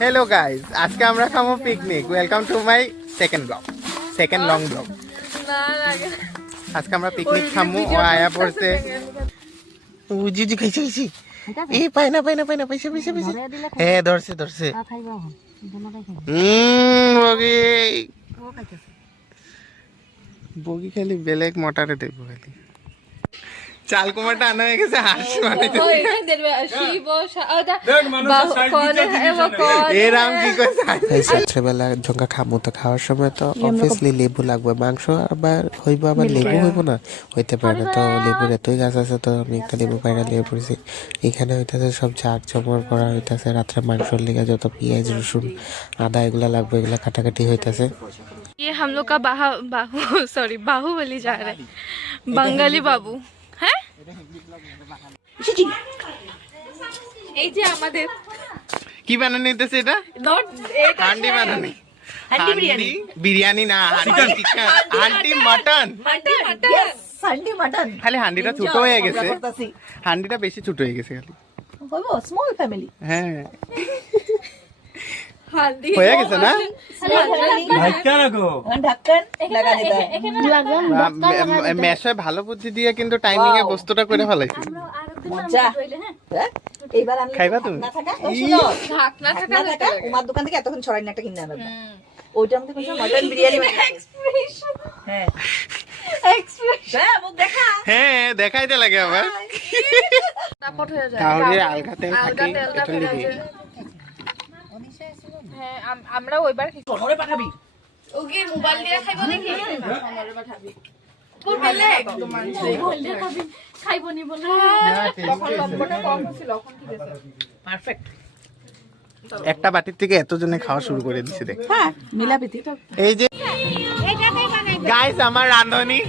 Hello guys, आज के আমরা খামো picnic. Welcome to my second long blog. আজকে আমরা পিকনিক খামো ও আয়া পড়ছে জি জি খাইছি এই পাইনা পয়সা হ্যাঁ ধরছে বগি বগি খালি বেলেগ মটারে দেখবো খালি চাল কুমারটা আনা হয়ে গেছে হাঁস মানে রাত্রেবেলা ঝঙ্কা খামো তো খাওয়ার সময় তো অবভিয়াসলি লেবু লাগবে মাংস আবার হইব আবার লেবু হইব না হইতে পারে না তো লেবুর এতই গাছ আছে তো আমি একটা লেবু পাইরা লিয়ে পড়েছি এখানে হইতেছে সব ঝাঁক চমর করা হইতেছে রাত্রে মাংসর লেগে যত পেঁয়াজ রসুন আদা এগুলা লাগবে এগুলা কাটাকাটি হইতেছে ये हम लोग का बाहुबली जा रहा है बंगाली बाबू হ্যাঁ এই যে আমাদের কি বানানো হইতেছে এটা হান্ডি বানানি হান্ডি বিরিয়ানি না handi chicken handi mutton handi mutton খালি হান্ডিটা ছোট হয়ে গেছে হান্ডিটা বেশি ছোট হয়ে গেছে খালি হইবো স্মল ফ্যামিলি হ্যাঁ হালদি হয়ে গেছে না ঢাকন লাগা দিতে মেশে ভালো বুদ্ধি দিয়ে কিন্তু টাইমিং এ বস্তুটা করে ফেলাইছি মজা এইবার আমি খাইবা তুমি না থাকা ও শুনো ঢাকনা না থাকা উমার দোকান থেকে এতক্ষণ ছড়াই না একটা কিনে আনবা ওইটার মধ্যে কিছু মটন বিরিয়ানি হ্যাঁ হ্যাঁ মুখ দেখা হ্যাঁ দেখাইতে লাগে আবার দাপট হয়ে যায় তাহলে আলগা তেল থাকে এটা লিখি হ্যাঁ আমরা ওইবার কি সোনরে পাঠাবি ওকে মোবাইল দিয়ে খাইবো নাকি সোনরে পাঠাবি কোন বেলে তোমার বললে কবি খাইবো নি বলে তখন লবণটা কম ছিল এখন ঠিক আছে পারফেক্ট একটা বাটির থেকে এতজনে খাওয়া শুরু করে দিছে দেখ হ্যাঁ মিলাপিতি এই যে গাইস আমার রাঁধুনি